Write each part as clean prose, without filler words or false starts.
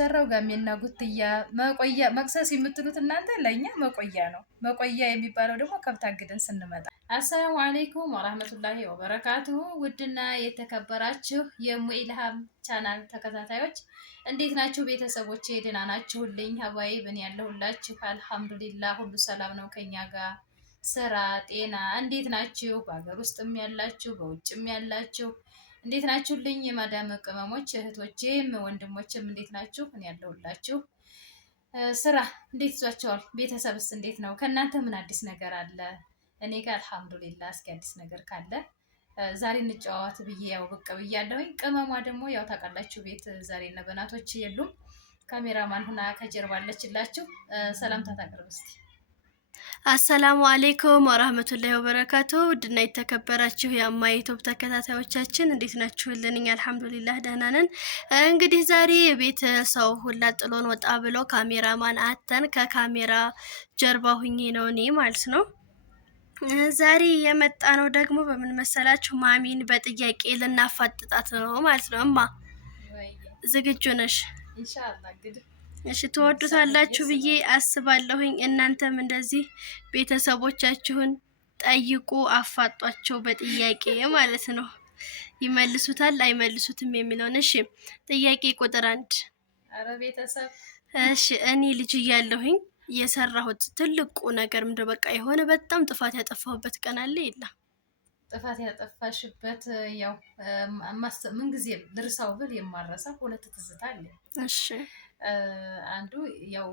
የሚሰራው ጋሜና ጉትያ መቆያ መቅሰስ የምትሉት እናንተ ለኛ መቆያ ነው። መቆያ የሚባለው ደግሞ ከብት አግደን ስንመጣ። አሰላሙ አለይኩም ወራህመቱላሂ ወበረካቱሁ። ውድና የተከበራችሁ የሙኢልሃም ቻናል ተከታታዮች እንዴት ናችሁ? ቤተሰቦቼ ደህና ናችሁልኝ? ሀባይ ብን ያለሁላችሁ አልሐምዱሊላህ ሁሉ ሰላም ነው ከኛ ጋር። ስራ ጤና እንዴት ናችሁ? በሀገር ውስጥም ያላችሁ በውጭም ያላችሁ እንዴት ናችሁልኝ? የማዳም ቅመሞች እህቶቼም ወንድሞችም እንዴት ናችሁ? እኔ ያለሁላችሁ። ስራ እንዴት ይዟቸዋል? ቤተሰብስ እንዴት ነው? ከእናንተ ምን አዲስ ነገር አለ? እኔ ጋር አልሐምዱሊላህ። እስኪ አዲስ ነገር ካለ ዛሬ እንጨዋወት ብዬ ያው ብቅ ብያለሁኝ። ቅመሟ ደግሞ ያው ታውቃላችሁ ቤት ዛሬ እነ በናቶች የሉም። ካሜራማን ሁና ከጀርባ አለችላችሁ። ሰላምታ ታቅርብ እስኪ። አሰላሙ አሌይኩም ወራህመቱላሂ ወበረካቱ። ውድና የተከበራችሁ የአማ ዩቲዩብ ተከታታዮቻችን እንዴት ናችሁልን? እኛ አልሐምዱሊላህ ደህና ነን። እንግዲህ ዛሬ ቤት ሰው ሁላ ጥሎን ወጣ ብሎ ካሜራማን አተን ከካሜራ ጀርባ ሁኜ ነው እኔ ማለት ነው። ዛሬ የመጣ ነው ደግሞ በምን መሰላችሁ? ማሚን በጥያቄ ልናፋጥጣት ነው ማለት ነው። እማ ዝግጁ ነሽ? ኢንሻአላህ እንግዲህ እሺ ትወዱታላችሁ ብዬ አስባለሁኝ። እናንተም እንደዚህ ቤተሰቦቻችሁን ጠይቁ፣ አፋጧቸው በጥያቄ ማለት ነው። ይመልሱታል አይመልሱትም የሚለውን። እሺ ጥያቄ ቁጥር 1። አረ ቤተሰብ እሺ እኔ ልጅ እያለሁኝ የሰራሁት ትልቁ ነገር ምንድነው? በቃ የሆነ በጣም ጥፋት ያጠፋሁበት ቀን አለ የለም? ጥፋት ያጠፋሽበት ያው ምን ጊዜ ልርሳው ብል የማረሳ ሁለት ትዝታ አለ። እሺ አንዱ ያው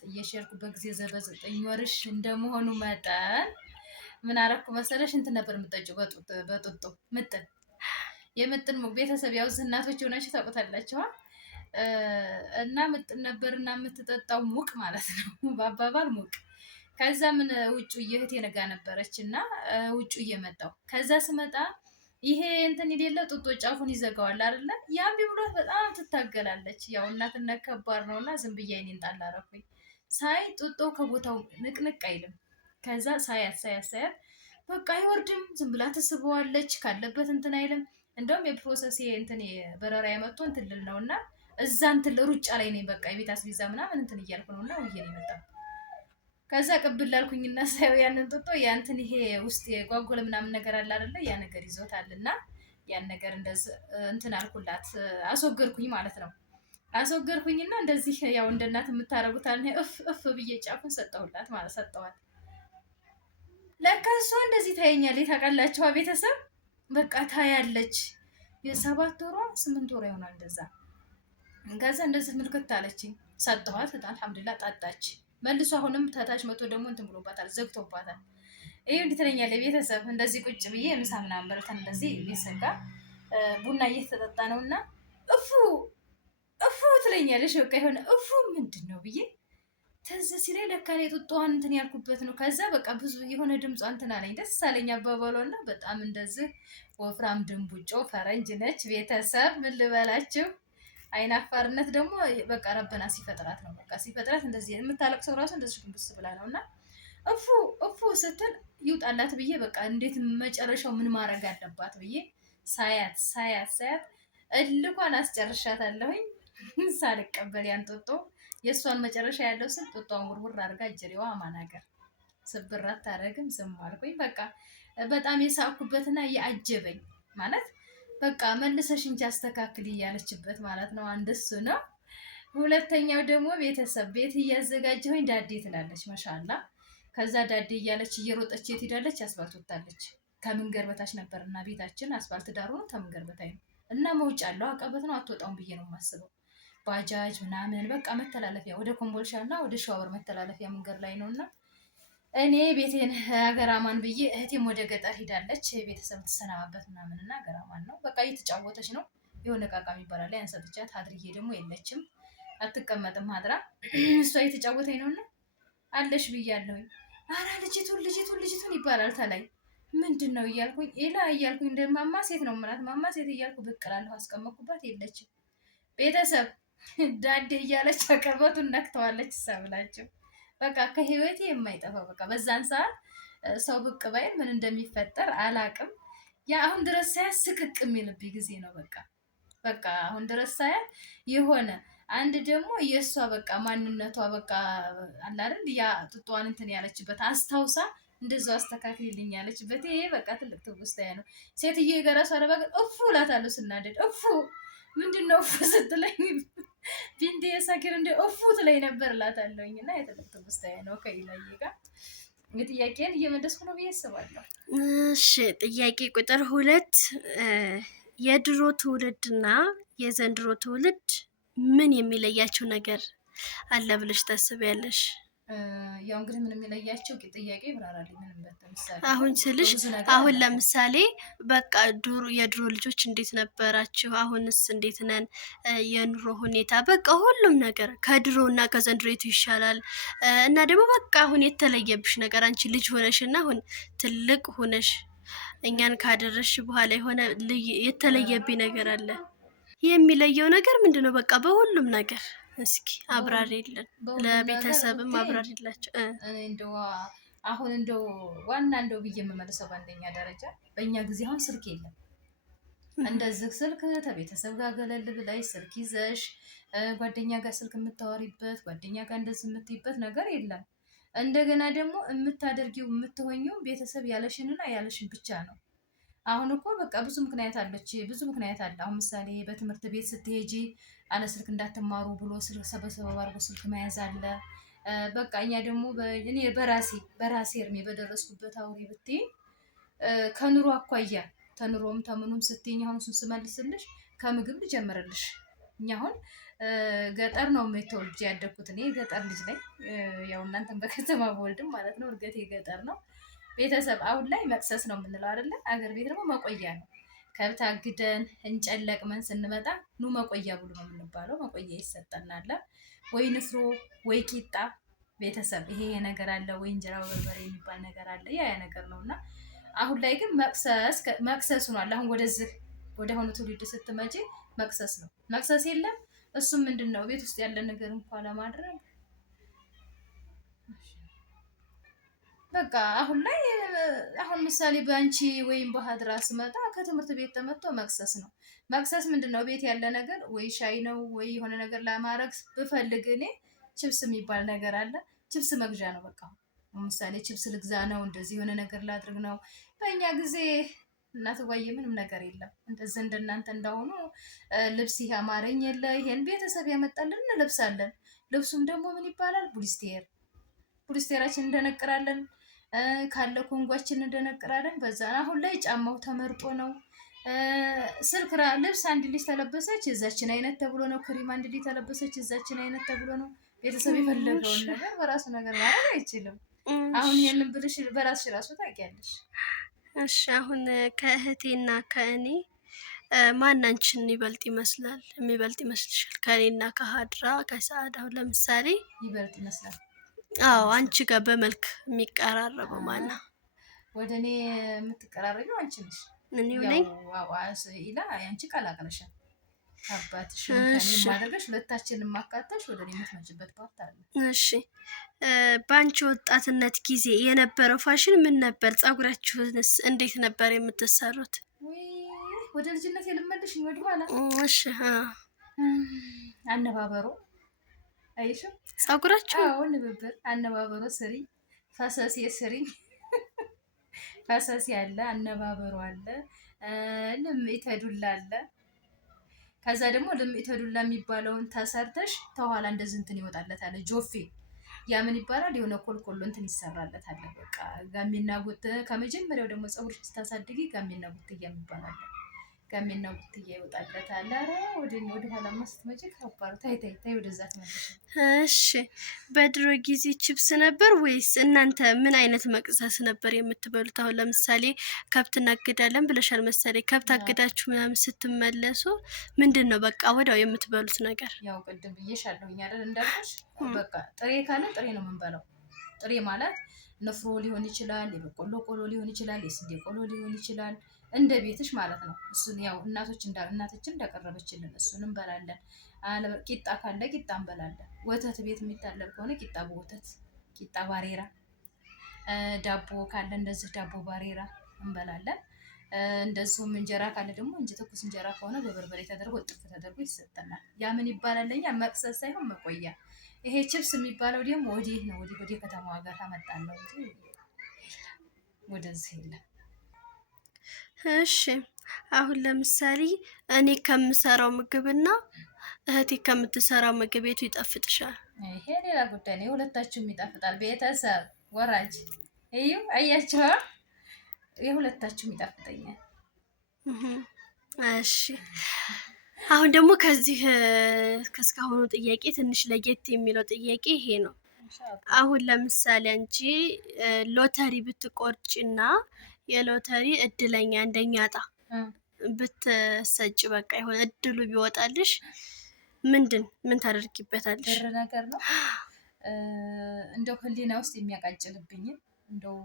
ጥየሽ የሄድኩበት ጊዜ ዘጠኝ ወርሽ እንደመሆኑ መጠን ምን አረኩ መሰለሽ? እንትን ነበር የምጠጪው በጡጦ ምጥን የምጥን ቤተሰብ ያው እናቶች የሆናችሁ ታውቁታላችሁ። እና ምጥን ነበርና የምትጠጣው ሙቅ ማለት ነው በአባባል ሙቅ። ከዛ ምን ውጩ እህቴ ነጋ ነበረች እና ውጩ እየመጣው ከዛ ስመጣ ይሄ እንትን የሌለ ጡጦ ጫፉን ይዘጋዋል አይደለ? ያም ቢብሏት በጣም ትታገላለች። ያው እናትነት ከባድ ነውና ዝም ብዬ እኔን ጣል አደረኩኝ። ሳይ ጡጦ ከቦታው ንቅንቅ አይልም። ከዛ ሳያት በቃ አይወርድም። ዝም ብላ ትስበዋለች ካለበት እንትን አይልም። እንደውም የፕሮሰስ እንትን በረራ የመጥቶ እንትን ልል ነውና እዛ እንትን ሩጫ ላይ ነኝ። በቃ የቤት አስቤዛ ምናምን እንትን እያልኩ ነውና ውዬ ነው የመጣው። ከዛ ቅብል ላልኩኝና ሳይው ያንን ጡጦ ያንትን ይሄ ውስጥ የጓጎለ ምናምን ነገር አለ አይደለ? ያ ነገር ይዞታልና ያን ነገር እንደዚህ እንትን አልኩላት፣ አስወገድኩኝ ማለት ነው። አስወገድኩኝና እንደዚህ ያው እንደ እናት የምታረጉት አለ እፍ ብዬ ጫፉን ሰጠሁላት ማለት ሰጠዋት። ለካ እሷ እንደዚህ ታየኛለች። ታውቃላችሁ ቤተሰብ በቃ ታያለች። የ7 ወሯ 8 ወሯ ይሆናል እንደዛ። ከዛ እንደዚህ ምልክት አለችኝ፣ ሰጠኋት። አልሐምዱሊላህ ጠጣች። መልሶ አሁንም ታታች መቶ ደግሞ እንትን ብሎባታል፣ ዘግቶባታል። ይሄ እንድትለኛለህ ቤተሰብ እንደዚህ ቁጭ ብዬ ምሳ ምናምን በልተን እንደዚህ ቤተሰብ ጋር ቡና እየተጠጣ ነውና እፉ ትለኛለሽ። በቃ የሆነ እፉ ምንድን ነው ብዬ ተዝ ሲለኝ ለካ እኔ ጡጦዋን እንትን ያልኩበት ነው። ከዛ በቃ ብዙ የሆነ ድምጿ እንትን አለኝ፣ ደስ አለኝ አባባሏና በጣም እንደዚህ ወፍራም ድንቡጮ ፈረንጅ ነች ቤተሰብ ምን ልበላችሁ። አይናፋርነት ደግሞ በቃ ረበና ሲፈጥራት ነው። በቃ ሲፈጥራት እንደዚህ የምታለቅሰው ራሱ እንደዚህ ግንብስ ብላ ነውና እፉ ስትል ይውጣላት ብዬ በቃ እንዴት መጨረሻው ምን ማድረግ አለባት ብዬ ሳያት እልኳን አስጨርሻታለሁኝ። ሳልቀበል ያን ጡጦ የእሷን መጨረሻ ያለው ስል ጡጦውን ውርውር አድርጋ እጅሬዋ ማናገር ስብራት ታደርግም ዝም አልኩኝ። በቃ በጣም የሳኩበትና የአጀበኝ ማለት በቃ መልሰሽ እንጂ አስተካክል እያለችበት ማለት ነው። አንድ እሱ ነው። ሁለተኛው ደግሞ ቤተሰብ ቤት እያዘጋጀሁኝ ዳዴ ትላለች ማሻአላ። ከዛ ዳዴ እያለች እየሮጠች የት ሄዳለች? አስፋልት ወጣለች። ከመንገድ በታች ነበርና ቤታችን አስፋልት ዳሩ ነው፣ ከመንገድ በታይ ነው እና መውጫ አለው አቀበት ነው። አትወጣውም ብዬ ነው የማስበው። ባጃጅ ምናምን በቃ መተላለፊያ ወደ ኮምቦልሻና ወደ ሸዋበር መተላለፊያ መንገድ ላይ ነውና እኔ ቤቴን ሀገራማን ብዬ እህቴም ወደ ገጠር ሄዳለች። ቤተሰብ ትሰናባበት ምናምን እና ሀገራማን ነው በቃ እየተጫወተች ነው። የሆነ ቃቃ ይባላል ያንሰጥቻት። አድርዬ ደግሞ የለችም አትቀመጥም አድራ እሷ እየተጫወተኝ ነውና አለሽ ብያለሁኝ። አራ ልጅቱን ይባላል ተላይ ምንድን ነው እያልኩኝ እያልኩኝ እንደማማ ሴት ነው ማለት ማማ ሴት እያልኩ ብቅ እላለሁ። አስቀመጥኩባት የለችም። ቤተሰብ ዳዴ እያለች አቀበቱን ነክተዋለች። ሳብላችሁ በቃ ከህይወቴ የማይጠፋው በቃ በዛን ሰዓት ሰው ብቅ ባይል ምን እንደሚፈጠር አላቅም። ያ አሁን ድረስ ሳያት ስቅቅ የሚልብኝ ጊዜ ነው። በቃ አሁን ድረስ ሳያት የሆነ አንድ ደግሞ የእሷ በቃ ማንነቷ በቃ አለ አይደል ያ ጡጧን እንትን ያለችበት አስታውሳ እንደዛው አስተካክልልኝ ያለችበት ይሄ በቃ ትልቅ ትውስታዬ ነው። ሴትዬ የገረሷ አረባገ እፉ እላታለሁ ስናደድ እፉ ምንድነው እፉ ስትለኝ ቢንቴ የሳኪር እንደ እፉ ትለኝ ነበር እላታለሁኝ። እና የትልቅ ትውስታዬ ነው ከኢላዬ ጋር ጥያቄን እየመለስኩ ነው ብዬ አስባለሁ። እሺ ጥያቄ ቁጥር 2 የድሮ ትውልድና የዘንድሮ ትውልድ ምን የሚለያቸው ነገር አለ ብለሽ ታስቢያለሽ? ያው እንግዲህ ምን የሚለያቸው ጥያቄ ይብራራልኝ። ምንም በተምሳሌ አሁን ስልሽ አሁን ለምሳሌ በቃ የድሮ ልጆች እንዴት ነበራችሁ? አሁንስ እንዴት ነን? የኑሮ ሁኔታ በቃ ሁሉም ነገር ከድሮና ከዘንድሮ የቱ ይሻላል? እና ደግሞ በቃ አሁን የተለየብሽ ነገር አንቺ ልጅ ሆነሽ እና አሁን ትልቅ ሆነሽ እኛን ካደረሽ በኋላ የሆነ የተለየብኝ ነገር አለ። የሚለየው ነገር ምንድነው? በቃ በሁሉም ነገር እስኪ አብራሪልን፣ ለቤተሰብም አብራሪላቸው። እንደው አሁን እንደው ዋና እንደው ብዬ የምመልሰው በአንደኛ ደረጃ በእኛ ጊዜ አሁን ስልክ የለም። እንደዚህ ስልክ ከቤተሰብ ጋር ገለል ብላይ ስልክ ይዘሽ ጓደኛ ጋር ስልክ የምታወሪበት ጓደኛ ጋር እንደዚህ የምትይበት ነገር የለም። እንደገና ደግሞ የምታደርጊው የምትሆኚው ቤተሰብ ያለሽንና ያለሽን ብቻ ነው። አሁን እኮ በቃ ብዙ ምክንያት አለች፣ ብዙ ምክንያት አለ። አሁን ምሳሌ በትምህርት ቤት ስትሄጂ አለ ስልክ እንዳትማሩ ብሎ ስልክ ሰበሰበ አድርጎ ስልክ መያዝ አለ። በቃ እኛ ደግሞ እኔ በራሴ እድሜ በደረስኩበት አውሪ ብትይ ከኑሮ አኳያ ተኑሮም ተምኑም ስትይኝ አሁን እሱን ስመልስልሽ ከምግብ ልጀምርልሽ። እኛ አሁን ገጠር ነው ተወልጄ ያደግኩት። እኔ ገጠር ልጅ ነኝ። ያው እናንተም በከተማ በወልድም ማለት ነው። እርገቴ ገጠር ነው። ቤተሰብ አሁን ላይ መቅሰስ ነው የምንለው አይደለ? አገር ቤት ደግሞ መቆያ ነው። ከብት አግደን እንጨት ለቅመን ስንመጣ ኑ መቆያ ብሎ ነው የምንባለው። መቆያ ይሰጠናል። ወይ ንፍሮ ወይ ቂጣ ቤተሰብ ይሄ ነገር አለ። ወይ እንጀራ በርበሬ የሚባል ነገር አለ። ያ ነገር ነው። እና አሁን ላይ ግን መቅሰስ ሆኗል። አሁን ወደዚህ ወደ ሆነ ትውልድ ስትመጪ መቅሰስ ነው። መቅሰስ የለም። እሱም ምንድን ነው ቤት ውስጥ ያለ ነገር እንኳን ለማድረግ በቃ አሁን ላይ አሁን ምሳሌ በአንቺ ወይም በሀድራ ስመጣ ከትምህርት ቤት ተመጥቶ መቅሰስ ነው። መቅሰስ ምንድን ነው? ቤት ያለ ነገር ወይ ሻይ ነው ወይ የሆነ ነገር ለማድረግ ብፈልግ እኔ ችብስ የሚባል ነገር አለ። ችብስ መግዣ ነው። በቃ ምሳሌ ችብስ ልግዛ ነው፣ እንደዚህ የሆነ ነገር ላድርግ ነው። በእኛ ጊዜ እናትዋዬ ምንም ነገር የለም። እንደዚህ እንደናንተ እንዳሆኑ ልብስ ይሄ አማረኝ የለ ይሄን ቤተሰብ ያመጣልን እንለብሳለን። ልብሱም ደግሞ ምን ይባላል? ቡሊስቴራችን እንደነቅራለን ካለ ኮንጓችን እንደነቅራለን። በዛ አሁን ላይ ጫማው ተመርጦ ነው። ስልክ ልብስ አንድ ልጅ ተለበሰች የዛችን አይነት ተብሎ ነው። ክሪም አንድ ልጅ ተለበሰች የዛችን አይነት ተብሎ ነው። ቤተሰብ የፈለገውን ነገር በራሱ ነገር ማድረግ አይችልም። አሁን ይሄንን ብልሽ በራስሽ ራሱ ታውቂያለሽ። እሺ አሁን ከእህቴና ከእኔ ማን አንቺን ይበልጥ ይመስላል? የሚበልጥ ይመስልሻል? ከእኔና ከሀድራ ከሰዓድ አሁን ለምሳሌ ይበልጥ ይመስላል? አዎ አንቺ ጋር በመልክ የሚቀራረበው ማን ነው? ወደ እኔ የምትቀራረቢው አንቺ ነሽ። እኔው ነኝ። ኢላ አንቺ ቀላቅለሻል። አባትሽን ከኔ ማድረግሽ ሁለታችንን ማካተሽ ወደ እኔ የምትመጭበት ፓርት አለ። እሺ በአንቺ ወጣትነት ጊዜ የነበረው ፋሽን ምን ነበር? ጸጉራችሁንስ እንዴት ነበር የምትሰሩት? ወደ ልጅነት የልመልሽ ወደ ኋላ። እሺ አነባበሮ አይሽም ጸጉራችሁ? አዎ ንብብር አነባበሮ ስሪ፣ ፈሰሴ ስሪ፣ ፈሰሴ አለ፣ አነባበሮ አለ፣ ልምኢተ ዱላ አለ። ከዛ ደግሞ ልምኢተ ዱላ የሚባለውን ተሰርተሽ ተኋላ እንደዚህ እንትን ይወጣለታል ጆፌ። ያ ምን ይባላል? የሆነ ኮልኮሎ እንትን ይሰራለታል። በቃ ጋሚና ጉት። ከመጀመሪያው ደግሞ ፀጉርሽ ስታሳድጊ ጋሚና ጉትያ የሚባላል። ጋሚና ጉትያ ይወጣለታል። ኧረ ወደ ኋላ ስትመጪ ከባድ። ታይ ወደዛ ትመለሽ። እሺ በድሮ ጊዜ ችፕስ ነበር ወይስ እናንተ ምን አይነት መቅሰስ ነበር የምትበሉት? አሁን ለምሳሌ ከብት እናግዳለን ብለሻል መሰለኝ። ከብት አግዳችሁ ምናምን ስትመለሱ ምንድን ነው በቃ ወዲያው የምትበሉት ነገር? ያው ቅድም ብዬሻለሁኝ አይደል እንዳልኩሽ፣ በቃ ጥሬ ካለ ጥሬ ነው የምንበላው። ጥሬ ማለት ንፍሮ ሊሆን ይችላል፣ የበቆሎ ቆሎ ሊሆን ይችላል፣ የስንዴ ቆሎ ሊሆን ይችላል። እንደ ቤትሽ ማለት ነው። እሱን ያው እናታችን እንዳቀረበችልን እሱን እንበላለን። ቂጣ ካለ ቂጣ እንበላለን። ወተት ቤት የሚታለብ ከሆነ ቂጣ በወተት ቂጣ ባሬራ፣ ዳቦ ካለ እንደዚህ ዳቦ ባሬራ እንበላለን። እንደዚሁም እንጀራ ካለ ደግሞ ትኩስ እንጀራ ከሆነ በበርበሬ ተደርጎ ጥፍ ተደርጎ ይሰጠናል። ያ ምን ይባላል? ለኛ መቅሰስ ሳይሆን መቆያ። ይሄ ቺፕስ የሚባለው ደግሞ ወዲህ ነው፣ ወዲህ ከተማዋ ጋር ታመጣን ነው እንጂ ወደዚህ የለም። እሺ አሁን ለምሳሌ እኔ ከምሰራው ምግብና እህቴ ከምትሰራው ምግብ የቱ ይጣፍጥሻል? ይሄ ሌላ ጉዳይ ነው። የሁለታችሁም ይጣፍጣል። ቤተሰብ ወራጅ እዩ፣ አያችኋ? የሁለታችሁም ይጣፍጠኛል። እሺ አሁን ደግሞ ከዚህ ከእስካሁኑ ጥያቄ ትንሽ ለየት የሚለው ጥያቄ ይሄ ነው። አሁን ለምሳሌ አንቺ ሎተሪ ብትቆርጭና የሎተሪ እድለኛ እንደኛ ዕጣ ብትሰጭ በቃ የሆነ እድሉ ቢወጣልሽ ምን ታደርጊበታለሽ? ብር ነገር ነው እንደው ህሊና ውስጥ የሚያቃጭልብኝ እንደው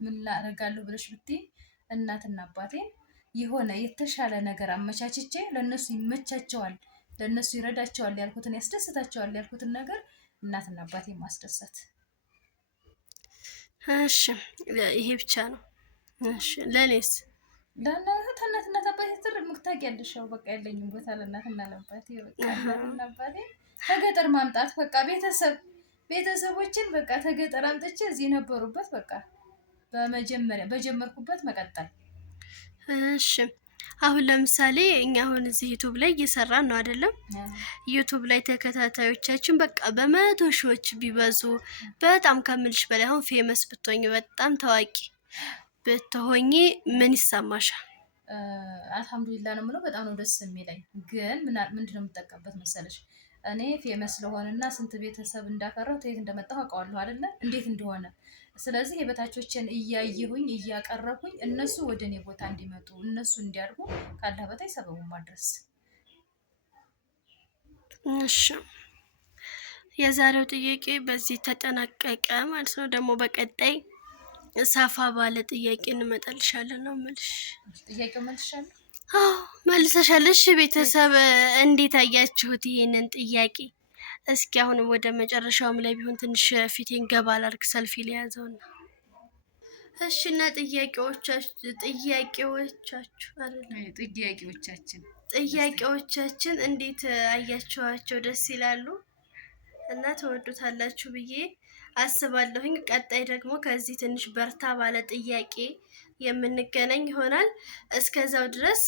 ምን ላደርጋለሁ ብለሽ ብትይ እናትና አባቴን የሆነ የተሻለ ነገር አመቻችቼ ለነሱ ይመቻቸዋል፣ ለነሱ ይረዳቸዋል ያልኩትን ያስደስታቸዋል ያልኩትን ነገር እናትና አባቴን ማስደሰት። እሺ ይሄ ብቻ ነው? እሺ ለኔስ? ለእናትና አባቴ ትር ምክታውቂያለሽ፣ በቃ ያለኝም ቦታ ለእናትና ለአባቴ በቃ እናትና አባቴ ከገጠር ማምጣት በቃ ቤተሰቦችን በቃ ከገጠር አምጥቼ እዚህ የነበሩበት በቃ በመጀመሪያ በጀመርኩበት መቀጠል። እሺ አሁን ለምሳሌ እኛ አሁን እዚህ ዩቱብ ላይ እየሰራን ነው አይደለም? ዩቱብ ላይ ተከታታዮቻችን በቃ በመቶ ሺዎች ቢበዙ በጣም ከምልሽ በላይ አሁን ፌመስ ብትሆኝ በጣም ታዋቂ ብትሆኚ ምን ይሰማሻል? አልሐምዱሊላህ ነው የምለው። በጣም ነው ደስ የሚለኝ። ግን ምንድነው የምጠቀምበት መሰለሽ? እኔ ፌመስ ስለሆነና ስንት ቤተሰብ እንዳፈራሁ ተየት እንደመጣሁ አውቀዋለሁ አይደለ? እንዴት እንደሆነ። ስለዚህ የበታቾችን እያየሁኝ እያቀረብኩኝ እነሱ ወደ እኔ ቦታ እንዲመጡ እነሱ እንዲያድጉ ካላህ በታይ ሰበቡን ማድረስ። እሺ የዛሬው ጥያቄ በዚህ ተጠናቀቀ ማለት ነው። ደግሞ በቀጣይ ሰፋ ባለ ጥያቄ እንመጣልሻለን ነው የምልሽ። ጥያቄው መልሻለሁ? አዎ መልሰሻለሽ። ቤተሰብ እንዴት አያችሁት ይሄንን ጥያቄ? እስኪ አሁን ወደ መጨረሻውም ላይ ቢሆን ትንሽ ፊቴን ገባ ላድርግ ሰልፊ ሊያዘውና። እሺ እና ጥያቄዎቻችን እንዴት አያችኋቸው? ደስ ይላሉ እና ተወዱታላችሁ ብዬ አስባለሁኝ። ቀጣይ ደግሞ ከዚህ ትንሽ በርታ ባለ ጥያቄ የምንገናኝ ይሆናል። እስከዛው ድረስ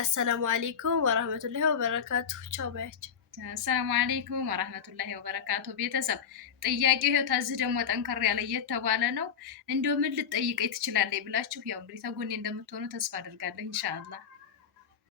አሰላሙ አለይኩም ወራህመቱላሂ ወበረካቱ። ቻው ባያቸው። አሰላሙ አለይኩም ወራህመቱላሂ ወበረካቱ። ቤተሰብ ጥያቄው ይኸው ታዝህ ደግሞ ጠንከር ያለ እየተባለ ነው። እንደው ምን ልትጠይቀኝ ትችላለች ብላችሁ ያው እንግዲህ ተጎኔ እንደምትሆኑ ተስፋ አድርጋለሁ ኢንሻአላህ።